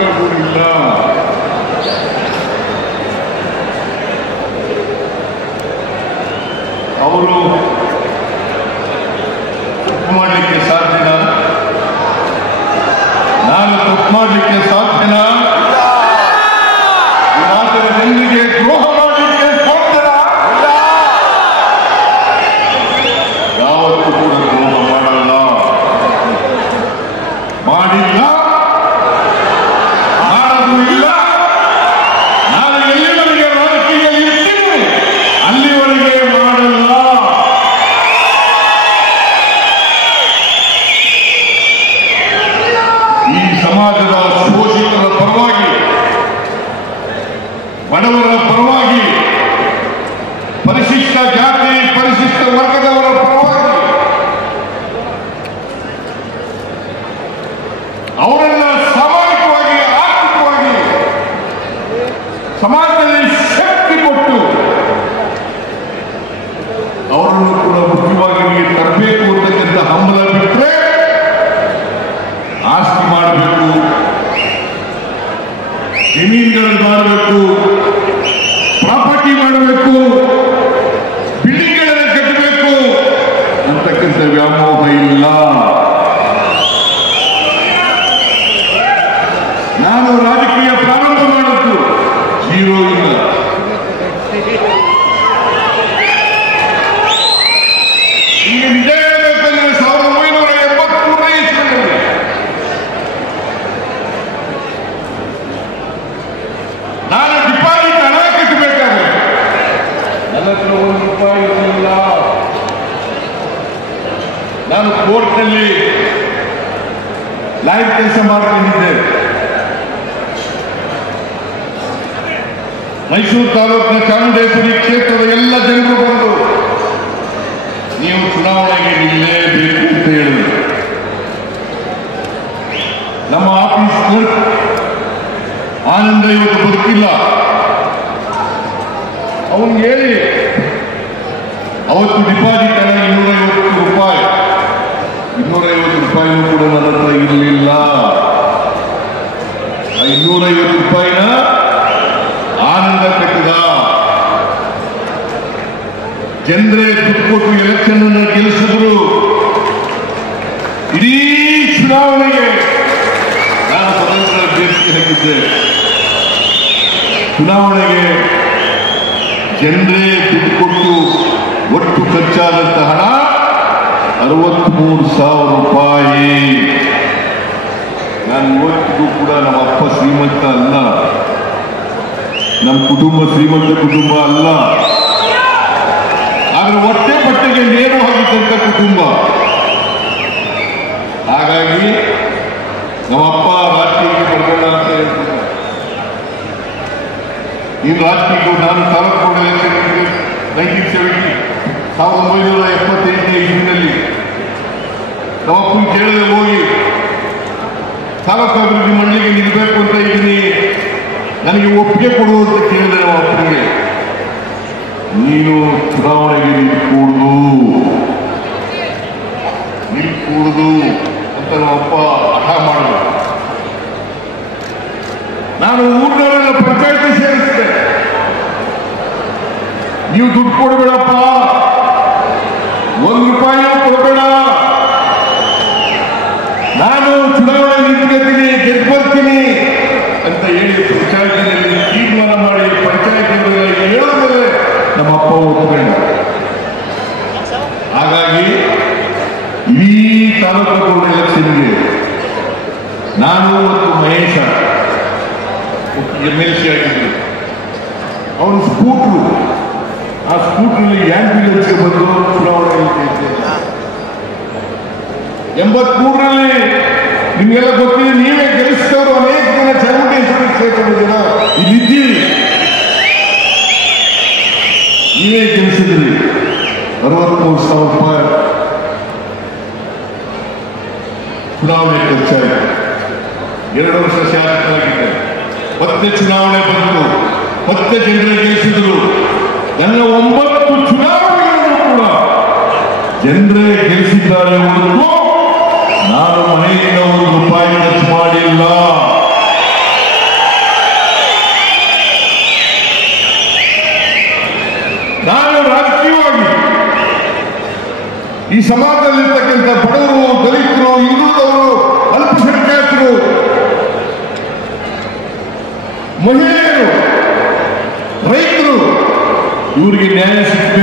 ಇಲ್ಲ. ಅವರು ತಪ್ಪು ಮಾಡಲಿಕ್ಕೆ ಸಾಧ್ಯನ? ನಾನು ತಪ್ಪು ಮಾಡಲಿಕ್ಕೆ ಸಾಧ್ಯನ? ಆದರೆ ಜನರಿಗೆ ದ್ರೋಹ ಮಾಡಲಿಕ್ಕೆ ಸಾಧ್ಯನ? ಯಾವತ್ತೂ ಕೂಡ ದ್ರೋಹ ಮಾಡಲ್ಲ, ಮಾಡಿಲ್ಲ, ಮಾಡಲು ಇಲ್ಲ. ನಾನು ಎಲ್ಲಿವರೆಗೆ ರಾಜಕೀಯ ಇರ್ತೀನಿ ಅಲ್ಲಿವರೆಗೆ ಮಾಡಲ್ಲ. ಈ ಸಮಾಜದ ಶೋಷಿತರ ಪರವಾಗಿ, ಬಡವರ ಪರವಾಗಿ, ಪರಿಶಿಷ್ಟ ಜಾತಿ ಪರಿಶಿಷ್ಟ ವರ್ಗದವರ ಪರವಾಗಿ ಅವರೆಲ್ಲ ಸಾಮಾಜಿಕವಾಗಿ ಆರ್ಥಿಕವಾಗಿ ಸಮಾಜದಲ್ಲಿ ಶಕ್ತಿ ಕೊಟ್ಟು ಅವರನ್ನು ಕೂಡ ಮುಖ್ಯವಾಗಿ ತರಬೇಕು ಅಂತಕ್ಕಂಥ ಹಂಬಲ ಬಿಟ್ಟರೆ ಆಸ್ತಿ ಮಾಡಬೇಕು, ಜಮೀನುಗಳನ್ನು ಮಾಡಬೇಕು, ಪ್ರಾಪರ್ಟಿ ಮಾಡಬೇಕು, ಬಿಲ್ಡಿಂಗ್ಗಳನ್ನು ಕಟ್ಟಬೇಕು ಅಂತಕ್ಕಂಥ ವ್ಯಾಮೋಹ ಇಲ್ಲ. ನಾನು ರಾಜಕೀಯ ಪ್ರಾರಂಭ ಮಾಡಿದ್ದು ಜೀರೋ ಇಲ್ಲ. ಈಗ ನಿಜ ಹೇಳಬೇಕಂದ್ರೆ 1983ನೇ ಇಸ್ವಿಯಲ್ಲಿ ನಾನು ಡಿಪಾಸಿಟ್ ಹಣ ಕಟ್ಟಬೇಕಾದ್ರೆ ನನ್ನ ಹತ್ರ ₹1 ಇರಲಿಲ್ಲ. ನಾನು ಕೋರ್ಟ್ನಲ್ಲಿ ಲಾಯರ್ ಕೆಲಸ ಮಾಡ್ಕೊಂಡಿದ್ದೆ. ಮೈಸೂರು ತಾಲೂಕಿನ ಚಾಮುಂಡೇಶ್ವರಿ ಕ್ಷೇತ್ರದ ಎಲ್ಲ ಜನರು ಬಂದು ನೀವು ಚುನಾವಣೆಗೆ ನಿಲ್ಲೇಬೇಕು ಅಂತ ಹೇಳಿದ್ರು. ನಮ್ಮ ಆಫೀಸ್ ಕ್ಲರ್ಕ್ ಆನಂದ ಇವತ್ತು ಬದುಕಿಲ್ಲ. ಅವನು ಹೇಳಿ ಅವತ್ತು ಡಿಪಾಸಿಟ್ ಹಣ ₹250. ₹250 ಕೂಡ ನನ್ನ ಹತ್ರ ಇರಲಿಲ್ಲ. ₹250 ಆನಂದ ಕಟ್ಟಿದ. ಜನರೇ ದುಡ್ಡು ಕೊಟ್ಟು ಎಲೆಕ್ಷನ್ ಅನ್ನು ಗೆಲ್ಲಿಸಿದ್ರು. ಇಡೀ ಚುನಾವಣೆಗೆ ನಾನು ಸ್ವತಂತ್ರ ಅಭ್ಯರ್ಥಿ ಹಾಕಿದ್ದೆ. ಚುನಾವಣೆಗೆ ಜನರೇ ದುಡ್ಡು ಕೊಟ್ಟು ಒಟ್ಟು ಖರ್ಚಾದಂತ ಹಣ ₹63,000. ನಾನು ಇವತ್ತಿಗೂ ಕೂಡ ನಮ್ಮ ಅಪ್ಪ ಶ್ರೀಮಂತ ಅಲ್ಲ, ನಮ್ಮ ಕುಟುಂಬ ಶ್ರೀಮಂತ ಕುಟುಂಬ ಅಲ್ಲ, ಆದ್ರೆ ಹೊಟ್ಟೆ ಬಟ್ಟೆಗೆ ನೇರು ಆಗಿದ್ದಂತ ಕುಟುಂಬ. ಹಾಗಾಗಿ ನಮ್ಮಪ್ಪ ರಾಜಕೀಯಕ್ಕೆ ಬರಬೇಡ ಅಂತ ಹೇಳ್ತಾರೆ. ಈ ರಾಜಕೀಯಕ್ಕೂ ನಾನು ತಾಲೂಕು 1978ನೇ ಇಸ್ವಿನಲ್ಲಿ ನಮ್ಮಪ್ಪನ ಕೇಳದೆ ಹೋಗಿ ತಾಲೂಕು ಅಭಿವೃದ್ಧಿ ಮಂಡಳಿಗೆ ನಿಲ್ಬೇಕು ಅಂತ ಇದ್ದೀನಿ, ನನಗೆ ಒಪ್ಪಿಗೆ ಕೊಡು ಅಂತ ಕೇಳಿದೆ ನಮ್ಮ ಅಪ್ಪನಿಗೆ. ನೀನು ಚುನಾವಣೆಗೆ ನಿಲ್ಕೂಡುದು ಅಂತ ನಮ್ಮಪ್ಪ ಹಠ ಮಾಡಿದ್ರು. ನಾನು ಊರಿನವರೆಲ್ಲ ಪಂಚಾಯತಿ ಸೇರಿಸಿದೆ. ನೀವು ದುಡ್ಡು ಕೊಡಬೇಡಪ್ಪ, ₹1 ಕೊಡಬೇಡ, ನಾನು ಚುನಾವಣೆ ನಿಂತ್ಕೊತೀನಿ, ಗೆದ್ದು ಬರ್ತೀನಿ ಅಂತ ಹೇಳಿ ಪಂಚಾಯತಿನಲ್ಲಿ ತೀರ್ಮಾನ ಮಾಡಿ ಪಂಚಾಯತಿಯವರೆಲ್ಲ ಹೇಳಿದ್ರೆ ನಮ್ಮಪ್ಪ ಒಪ್ಪಿಕೊಂಡ. ಹಾಗಾಗಿ ಈ ತಾಲೂಕು ಎಲೆಕ್ಷನ್ಗೆ ನಾನು ಮತ್ತು ಮಹೇಶ MLC ಆಗಿದ್ರು. ಅವನು ಸ್ಕೂಟ್ರು, ಆ ಸ್ಕೂಟ್ರಲ್ಲಿ ಆಂಬ್ಯುಲೆನ್ಸ್ಗೆ ಬಂದು ಚುನಾವಣೆ 83ರಲ್ಲಿ ನಿಮ್ಗೆಲ್ಲ ಗೊತ್ತಿದೆ. ನೀವೇ ಗೆಲ್ಲಿಸಿದವರು ಅನೇಕ ಜನ ಚಾಮುಂಡೇಶ್ವರಿ ಕ್ಷೇತ್ರದ ಜನ ಇಲ್ಲಿದ್ದೀರಿ. ನೀವೇ ಗೆಲ್ಲಿಸಿದ್ರಿ. ₹63,000 ಚುನಾವಣೆ ಖರ್ಚಾಯಿತು. 2 ವರ್ಷ ಶಾಸಕರಾಗಿದ್ದೆ. ಮತ್ತೆ ಚುನಾವಣೆ ಬಂತು, ಮತ್ತೆ ಜನರೇ ಗೆಲ್ಲಿಸಿದ್ರು. ನನ್ನ 9 ಚುನಾವಣೆಗಳನ್ನು ಕೂಡ ಜನರೇ ಗೆಲ್ಲಿಸಿದ್ದಾರೆ ಹೊರತು ನಾನು ಮನೆಯಿಂದ ₹1 ಖರ್ಚು ಮಾಡಿಲ್ಲ. ಇರ್ತಕ್ಕಂಥ ಬಡವರು, ದಲಿತರು, ಹಿಂದುಳಿದವರು, ಅಲ್ಪಸಂಖ್ಯಾತರು, ಮಹಿಳೆಯರು, ರೈತರು ಇವರಿಗೆ ನ್ಯಾಯ ಸಿಗಬೇಕು.